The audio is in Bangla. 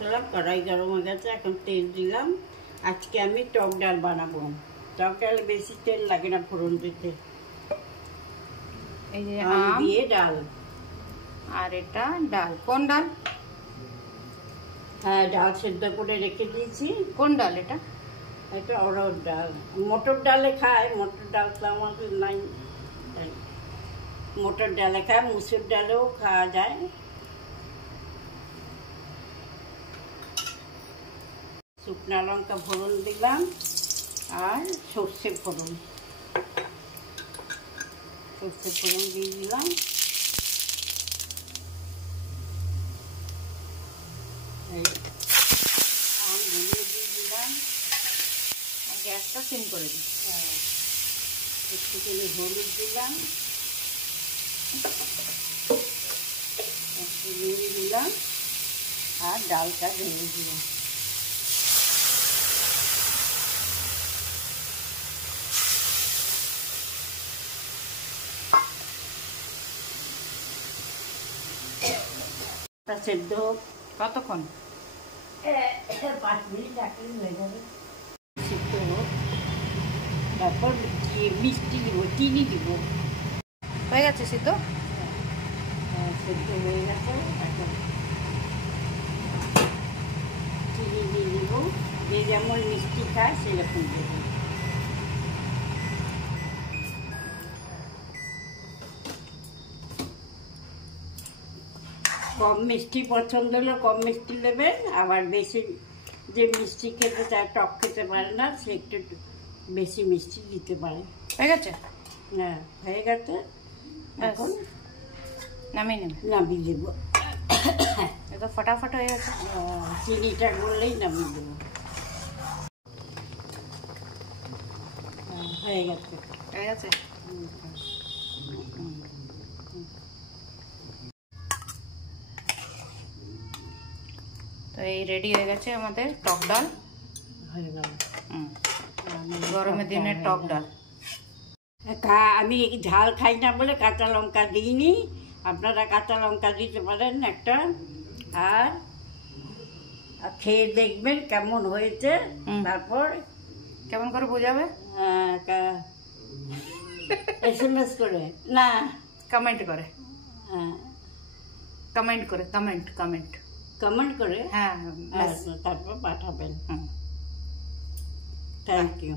বসালাম, কড়াই গরম হয়ে গেছে, এখন তেল দিলাম। আজকে আমি টক ডাল বানাবো। টক ডালে বেশি তেল লাগে না ফোড়ন দিতে। এই যে আম দিয়ে ডাল, আর এটা ডাল। কোন ডাল? হ্যাঁ, ডাল সেদ্ধ করে রেখে দিয়েছি। কোন ডাল এটা? এটা অরহর ডাল। মটর ডালে খায়, মটর ডাল তো আমাদের নাই, তাই মটর ডালে খায়, মুসুর ডালেও খাওয়া যায়। শুকনো লঙ্কা ফোড়ন দিলাম আর সর্ষে ফোড়ন দিয়ে দিলাম। দিয়ে দিলাম, গ্যাসটা সিম করে দিই। একটুখানি হলুদ দিলাম, একটু নুন দিলাম আর ডালটা ঢেলে দিলাম। সেদ্ধ কতক্ষণ? 5 মিনিট রাখলেই হয়ে যাবে। সেদ্ধ হোক, তারপর মিষ্টি দিব, চিনি দিব। হয়ে গেছে সিদ্ধ? সেদ্ধ হয়ে গেছে, এখন চিনি দিয়ে দিব। যে যেমন মিষ্টি খায় সেরকম দেবো। কম মিষ্টি পছন্দ হলে কম মিষ্টি নেবেন, আবার বেশি যে মিষ্টি খেতে চায়, টক খেতে পারে না, সে একটু বেশি মিষ্টি দিতে পারে। হয়ে গেছে? হ্যাঁ, হয়ে গেছে। এখন নামিয়ে দেবো। এটা ফটাফট হয়ে গেছে। চিনিটা করলেই নামিয়ে দেবো। হয়ে গেছে। হয়ে গেছে। তো এই রেডি হয়ে গেছে আমাদের টক ডাল। হয়ে গেল। গরমের দিনের টক ডাল। আমি ঝাল খাই না বলে কাঁচা লঙ্কা দিইনি, আপনারা কাঁচা লঙ্কা দিতে পারেন একটা। আর খেয়ে দেখবেন কেমন হয়েছে, তারপর কেমন করে বোঝাবে? SMS করে না, কমেন্ট করে। কমেন্ট করে, হ্যাঁ, তারপর পাঠাবেন। Thank you.